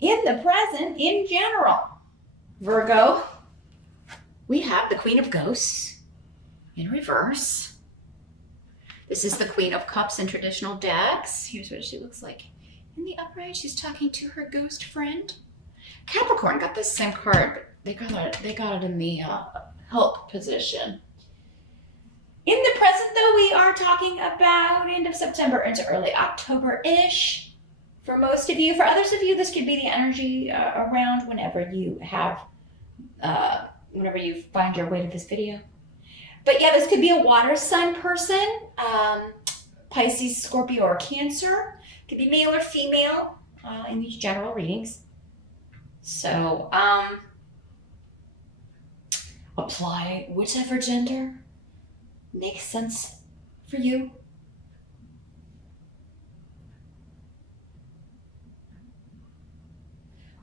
in the present in general. Virgo, we have the Queen of Ghosts in reverse. This is the Queen of Cups in traditional decks. Here's what she looks like. In the upright, she's talking to her ghost friend. Capricorn got this same card, but they got it in the help position. In the present, though, we are talking about end of September into early October-ish. For most of you, for others of you, this could be the energy around whenever you have, whenever you find your way to this video. But yeah, this could be a water sign person, Pisces, Scorpio, or Cancer. Could be male or female in these general readings. So apply whichever gender makes sense for you.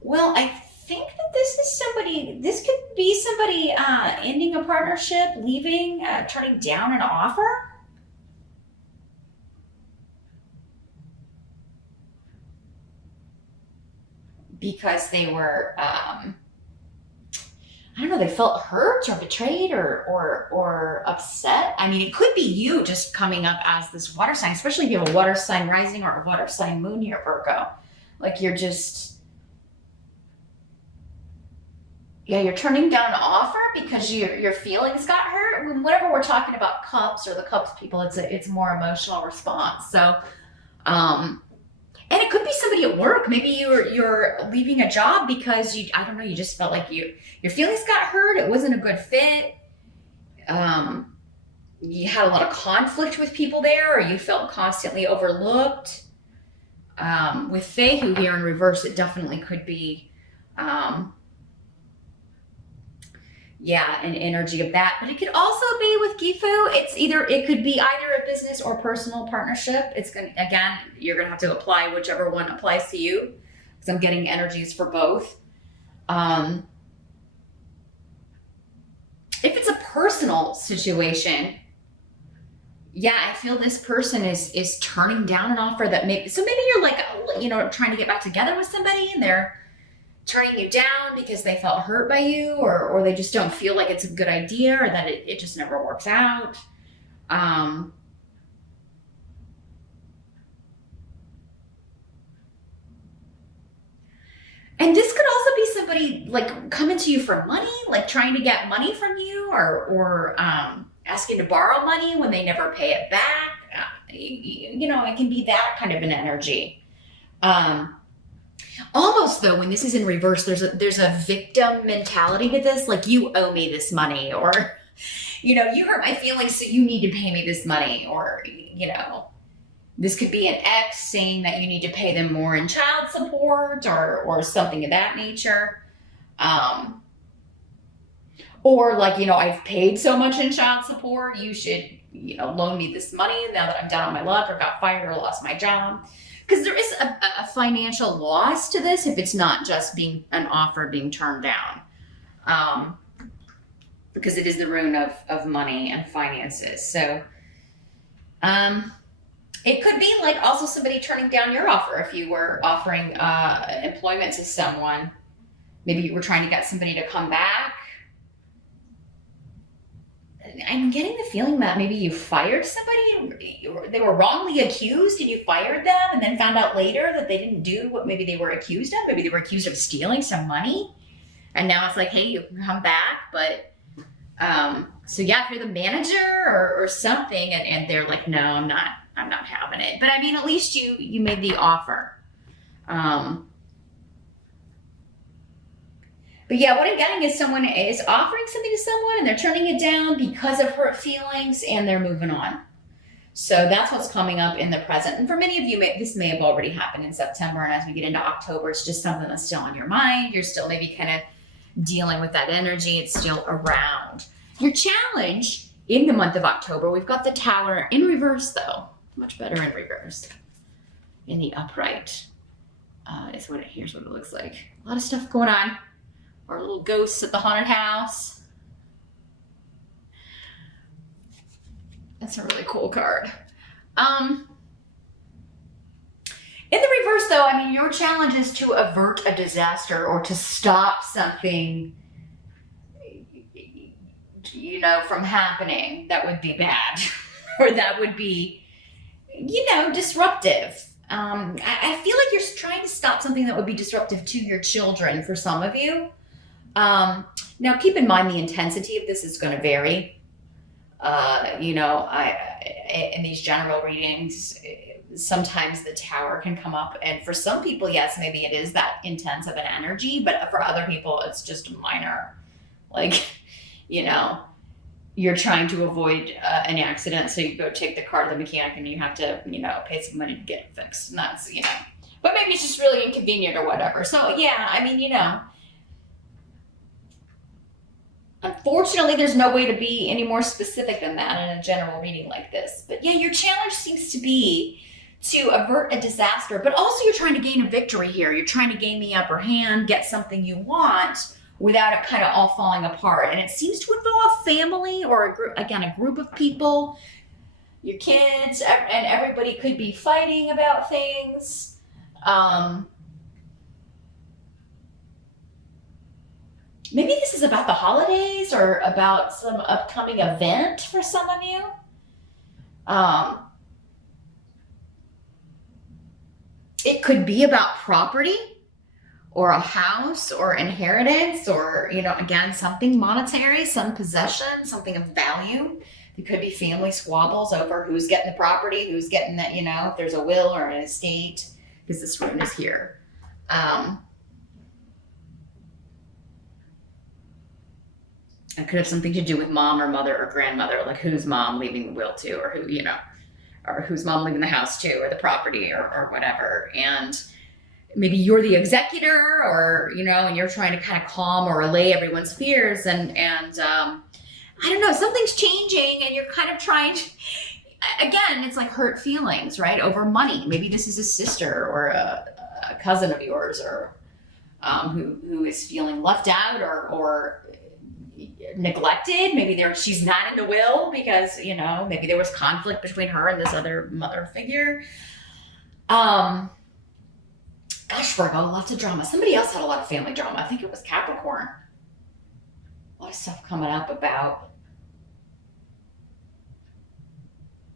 Well, I think that this could be somebody ending a partnership, leaving, turning down an offer. Because they were, I don't know, they felt hurt or betrayed or upset. I mean, it could be you just coming up as this water sign, especially if you have a water sign rising or a water sign moon here, Virgo. Like you're just, yeah, you're turning down an offer because your feelings got hurt. Whenever we're talking about cups or the cups people, it's a more emotional response. So, and it could be somebody at work. Maybe you're leaving a job because I don't know, you just felt like your feelings got hurt. It wasn't a good fit. You had a lot of conflict with people there, or you felt constantly overlooked. With Fehu here in reverse, it definitely could be, an energy of that. But it could also be with Gifu. It could be either a business or personal partnership. You're gonna have to apply whichever one applies to you, because I'm getting energies for both. If it's a personal situation, yeah, I feel this person is turning down an offer that maybe you're like, trying to get back together with somebody and they're turning you down because they felt hurt by you, or they just don't feel like it's a good idea, or that it just never works out. And this could also be somebody like coming to you for money, like trying to get money from you, or asking to borrow money when they never pay it back. It can be that kind of an energy. Almost though, when this is in reverse, there's a victim mentality to this, like you owe me this money, or you hurt my feelings, so you need to pay me this money, or this could be an ex saying that you need to pay them more in child support, or something of that nature. Or like, I've paid so much in child support, you should loan me this money now that I'm down on my luck, or got fired, or lost my job. Because there is a financial loss to this if it's not just being an offer being turned down. Because it is the rune of money and finances. So it could be like also somebody turning down your offer if you were offering employment to someone. Maybe you were trying to get somebody to come back. I'm getting the feeling that maybe you fired somebody, they were wrongly accused and you fired them, and then found out later that they didn't do what maybe they were accused of. Maybe they were accused of stealing some money, and now it's like, hey, you can come back. But so yeah, if you're the manager or something, and they're like, no, I'm not having it. But I mean, at least you made the offer. But yeah, what I'm getting is someone is offering something to someone and they're turning it down because of hurt feelings, and they're moving on. So that's what's coming up in the present. And for many of you, this may have already happened in September. And as we get into October, it's just something that's still on your mind. You're still maybe kind of dealing with that energy. It's still around. Your challenge in the month of October, we've got the Tower in reverse, though. Much better in reverse. In the upright, here's what it looks like. A lot of stuff going on. Our little ghosts at the haunted house. That's a really cool card. In the reverse, though, I mean, your challenge is to avert a disaster or to stop something, you know, from happening that would be bad or that would be, you know, disruptive. I feel like you're trying to stop something that would be disruptive to your children for some of you. Now, keep in mind the intensity of this is going to vary. You know, in these general readings, sometimes the tower can come up, and for some people, yes, maybe it is that intense of an energy, but for other people, it's just minor. Like, you know, you're trying to avoid an accident, so you go take the car to the mechanic and you have to, you know, pay some money to get it fixed. And that's, you know, but maybe it's just really inconvenient or whatever. So yeah, I mean, you know, unfortunately, there's no way to be any more specific than that in a general reading like this. But yeah, your challenge seems to be to avert a disaster, but also you're trying to gain a victory here. You're trying to gain the upper hand, get something you want without it kind of all falling apart. And it seems to involve family or a group of people, your kids, and everybody could be fighting about things. Maybe this is about the holidays or about some upcoming event for some of you. It could be about property or a house or inheritance or, you know, again, something monetary, some possession, something of value. It could be family squabbles over who's getting the property, who's getting that, you know, if there's a will or an estate, because this rune is here. It could have something to do with mom or mother or grandmother, like who's mom leaving the will to, or who, you know, or who's mom leaving the house to, or the property or whatever. And maybe you're the executor, or, you know, and you're trying to kind of calm or allay everyone's fears. And I don't know, something's changing and you're kind of trying to, again, it's like hurt feelings, right? Over money. Maybe this is a sister or a cousin of yours, or who is feeling left out or neglected. Maybe she's not in the will because, you know, maybe there was conflict between her and this other mother figure. Gosh, Virgo, lots of drama. Somebody else had a lot of family drama. I think it was Capricorn. A lot of stuff coming up about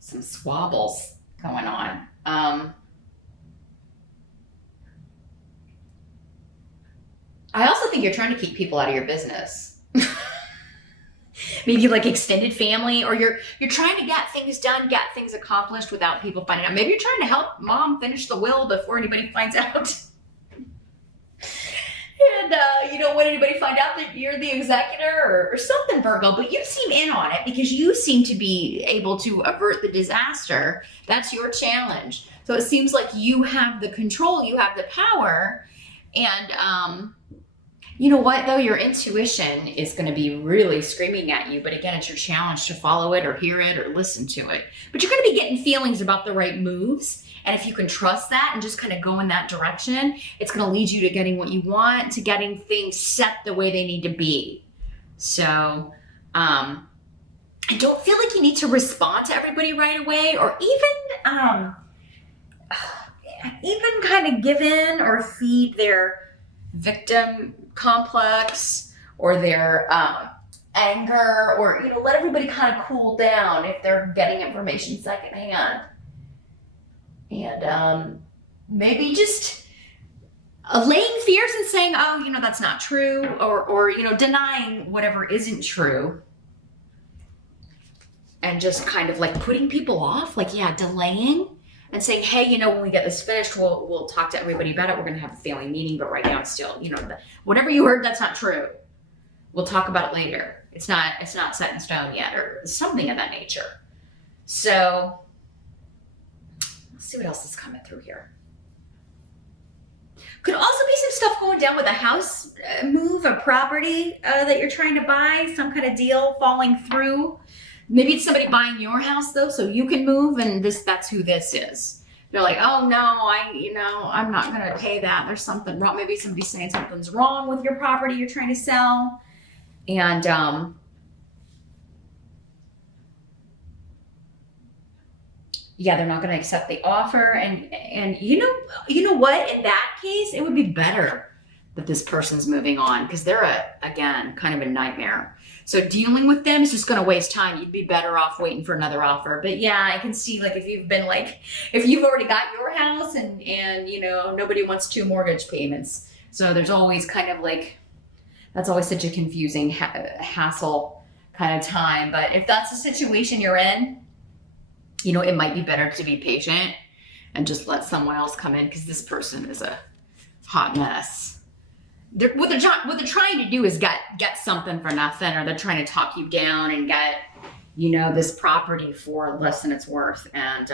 some squabbles going on. I also think you're trying to keep people out of your business. Maybe like extended family, or you're trying to get things done, get things accomplished without people finding out. Maybe you're trying to help mom finish the will before anybody finds out. And you don't want anybody to find out that you're the executor or something, Virgo, but you seem in on it because you seem to be able to avert the disaster. That's your challenge. So it seems like you have the control, you have the power, and you know what, though? Your intuition is going to be really screaming at you. But again, it's your challenge to follow it or hear it or listen to it. But you're going to be getting feelings about the right moves. And if you can trust that and just kind of go in that direction, it's going to lead you to getting what you want, to getting things set the way they need to be. So I don't feel like you need to respond to everybody right away, or even kind of give in or feed their victim complex or their anger, or, you know, let everybody kind of cool down if they're getting information secondhand. And maybe just allaying fears and saying, oh, you know, that's not true, or you know, denying whatever isn't true, and just kind of like putting people off, like, yeah, delaying. And saying, hey, you know, when we get this finished, we'll talk to everybody about it. We're going to have a family meeting, but right now it's still, you know, whatever you heard, that's not true. We'll talk about it later. It's not set in stone yet, or something of that nature. So let's see what else is coming through here. Could also be some stuff going down with a house move, a property that you're trying to buy, some kind of deal falling through. Maybe it's somebody buying your house, though, so you can move, and that's who this is. They're like, oh, no, I'm not going to pay that. There's something wrong. Maybe somebody's saying something's wrong with your property you're trying to sell. And yeah, they're not going to accept the offer. And you know what? In that case, it would be better that this person's moving on, because they're again, kind of a nightmare. So dealing with them is just going to waste time. You'd be better off waiting for another offer. But yeah, I can see, like, if you've already got your house and nobody wants 2 mortgage payments. So there's always kind of like, that's always such a confusing hassle kind of time. But if that's the situation you're in, it might be better to be patient and just let someone else come in, because this person is a hot mess. What they're trying to do is get something for nothing, or they're trying to talk you down and get, this property for less than it's worth. And,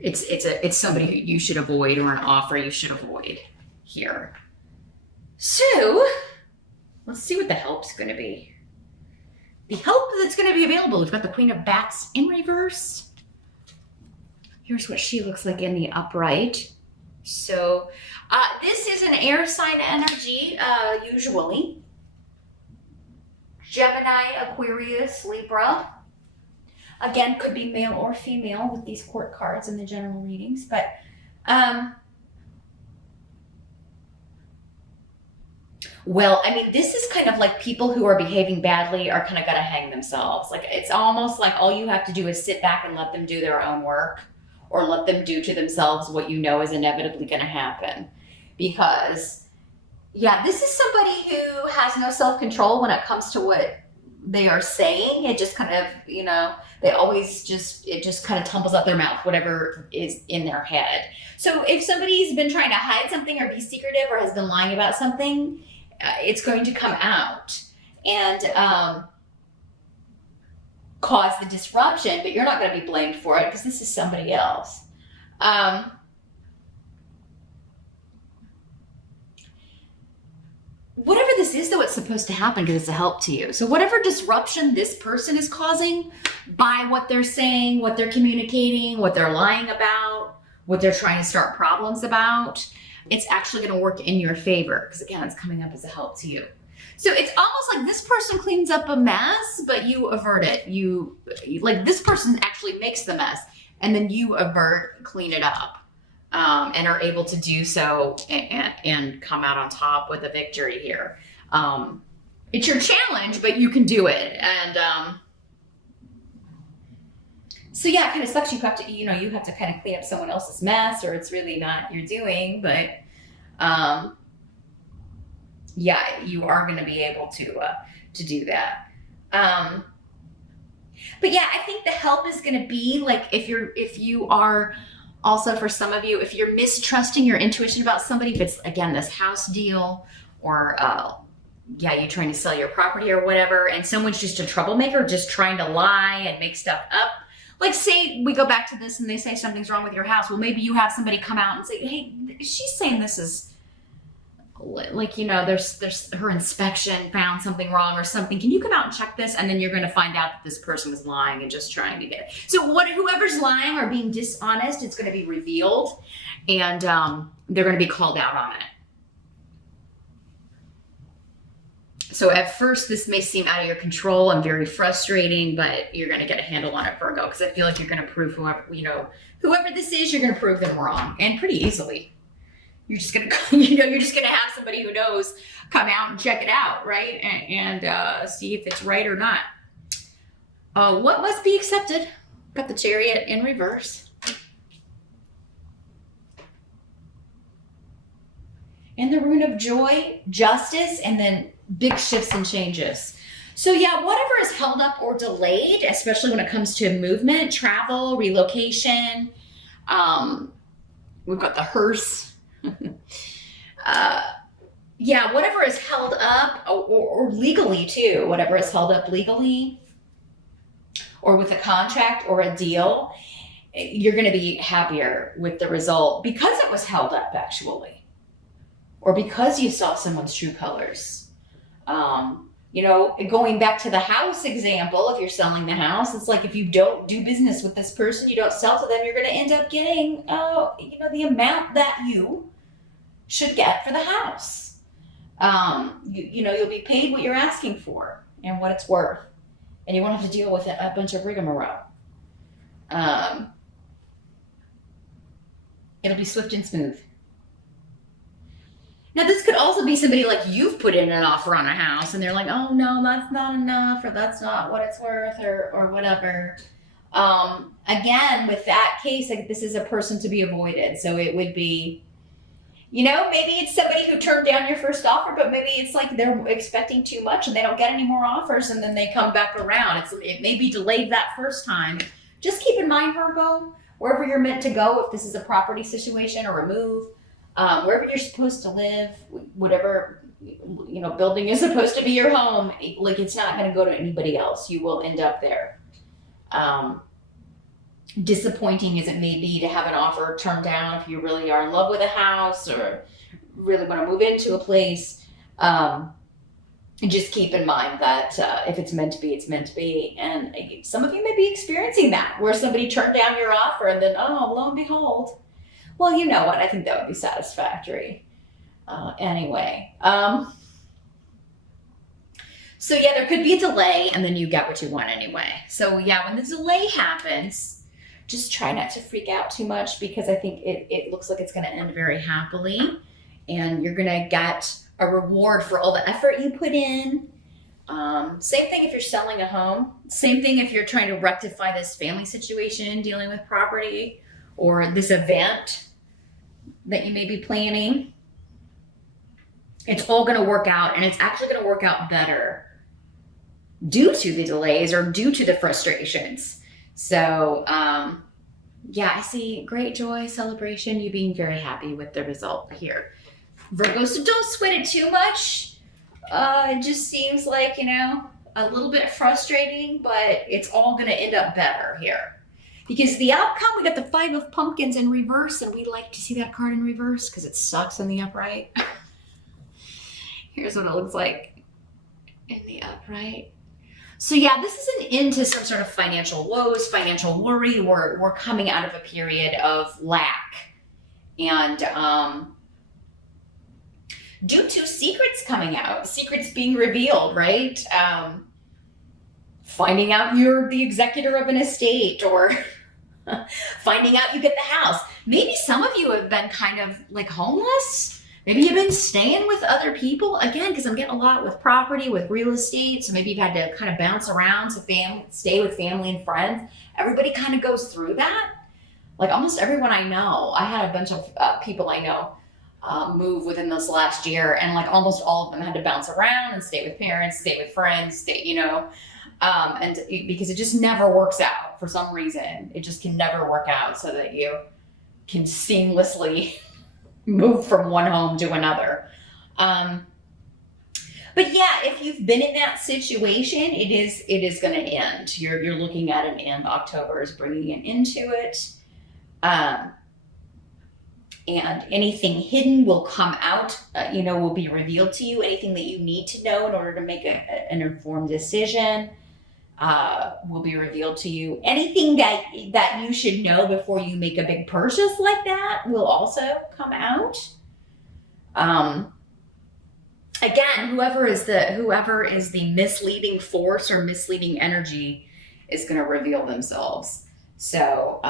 it's somebody who you should avoid, or an offer you should avoid here. So let's see what the help's going to be. The help that's going to be available, we've got the Queen of Bats in reverse. Here's what she looks like in the upright. So this is an air sign energy, usually. Gemini, Aquarius, Libra. Again, could be male or female with these court cards in the general readings. But well, I mean, this is kind of like people who are behaving badly are kind of going to hang themselves. Like, it's almost like all you have to do is sit back and let them do their own work, or let them do to themselves what you know is inevitably going to happen. Because, yeah, this is somebody who has no self-control when it comes to what they are saying. It just kind of, it just kind of tumbles out their mouth, whatever is in their head. So if somebody's been trying to hide something or be secretive or has been lying about something, it's going to come out and cause the disruption, but you're not going to be blamed for it, because this is somebody else. Whatever this is, though, it's supposed to happen because it's a help to you. So whatever disruption this person is causing by what they're saying, what they're communicating, what they're lying about, what they're trying to start problems about, it's actually going to work in your favor, because again, it's coming up as a help to you. So it's almost like this person cleans up a mess, but you avert it. Like, this person actually makes the mess, and then you clean it up, and are able to do so and come out on top with a victory here. It's your challenge, but you can do it. And so yeah, it kind of sucks. You have to kind of clean up someone else's mess, or it's really not your doing, but yeah, you are going to be able to do that. But yeah, I think the help is going to be like, if you are also, for some of you, if you're mistrusting your intuition about somebody, if it's, again, this house deal, or you're trying to sell your property or whatever, and someone's just a troublemaker, just trying to lie and make stuff up. Like, say we go back to this and they say something's wrong with your house. Well, maybe you have somebody come out and say, hey, she's saying this is, like, there's her inspection found something wrong or something. Can you come out and check this? And then you're going to find out that this person was lying and just trying to get it. So whoever's lying or being dishonest, it's going to be revealed, and they're going to be called out on it. So at first, this may seem out of your control and very frustrating, but you're going to get a handle on it, Virgo, because I feel like you're going to prove whoever this is, you're going to prove them wrong, and pretty easily. You're just going to, you're just going to have somebody who knows come out and check it out, right? And see if it's right or not. What must be accepted? Got the Chariot in reverse. And the Rune of Joy, Justice, and then big shifts and changes. So yeah, whatever is held up or delayed, especially when it comes to movement, travel, relocation. We've got the hearse. Whatever is held up, or legally too, whatever is held up legally, or with a contract or a deal, you're going to be happier with the result because it was held up, actually, or because you saw someone's true colors. Going back to the house example, if you're selling the house, it's like, if you don't do business with this person, you don't sell to them, you're going to end up getting, the amount that you should get for the house. You'll be paid what you're asking for and what it's worth, and you won't have to deal with a bunch of rigmarole. Um, it'll be swift and smooth. Now, this could also be somebody like you've put in an offer on a house and they're like, oh no, that's not enough, or that's not what it's worth, or whatever. Again, with that case, like, this is a person to be avoided. So it would be, maybe it's somebody who turned down your first offer, but maybe it's like they're expecting too much and they don't get any more offers and then they come back around. It may be delayed that first time. Just keep in mind, Virgo, wherever you're meant to go, if this is a property situation or a move, wherever you're supposed to live, whatever, building is supposed to be your home, like, it's not going to go to anybody else. You will end up there. Disappointing as it may be to have an offer turned down if you really are in love with a house or really want to move into a place. Just keep in mind that if it's meant to be, it's meant to be. And some of you may be experiencing that, where somebody turned down your offer and then, lo and behold. Well, you know what? I think that would be satisfactory. Anyway. So yeah, there could be a delay and then you get what you want anyway. So yeah, when the delay happens, just try not to freak out too much, because I think it looks like it's going to end very happily and you're going to get a reward for all the effort you put in. Same thing if you're selling a home. Same thing if you're trying to rectify this family situation, dealing with property, or this event that you may be planning. It's all going to work out, and it's actually going to work out better due to the delays or due to the frustrations. So, yeah, I see great joy, celebration, you being very happy with the result here. Virgo, so don't sweat it too much. It just seems like, a little bit frustrating, but it's all going to end up better here. Because the outcome, we got the 5 of Pumpkins in reverse, and we like to see that card in reverse because it sucks in the upright. Here's what it looks like in the upright. So yeah, this is an end to some sort of financial woes, financial worry. We're coming out of a period of lack. And due to secrets coming out, secrets being revealed, right? Finding out you're the executor of an estate, or finding out you get the house. Maybe some of you have been kind of like homeless. Maybe you've been staying with other people, again, because I'm getting a lot with property, with real estate. So maybe you've had to kind of bounce around to stay with family and friends. Everybody kind of goes through that. Like almost everyone I know, I had a bunch of people I know move within this last year, and like almost all of them had to bounce around and stay with parents, stay with friends, and because it just never works out for some reason. It just can never work out so that you can seamlessly move from one home to another. But yeah, if you've been in that situation, it is going to end. You're looking at an end. October is bringing an end to it. And anything hidden will come out, will be revealed to you. Anything that you need to know in order to make an informed decision will be revealed to you. Anything that you should know before you make a big purchase like that will also come out. Again, whoever is the misleading force or misleading energy is going to reveal themselves. So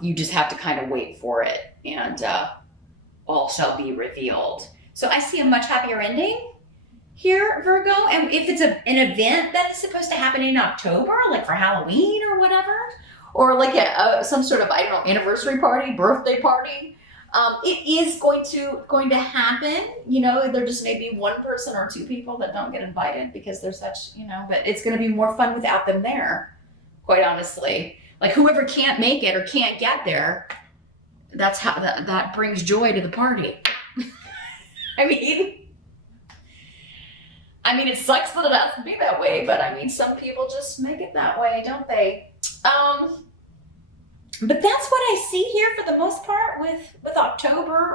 you just have to kind of wait for it, and all shall be revealed. So I see a much happier ending here, Virgo. And if it's an event that is supposed to happen in October, like for Halloween or whatever, or like some sort of, I don't know, anniversary party, birthday party, it is going to happen. There just may be one person or 2 people that don't get invited because they're such, but it's going to be more fun without them there, quite honestly. Like whoever can't make it or can't get there, that's how that brings joy to the party. I mean, it sucks that it has to be that way, but I mean, some people just make it that way, don't they? But that's what I see here for the most part with October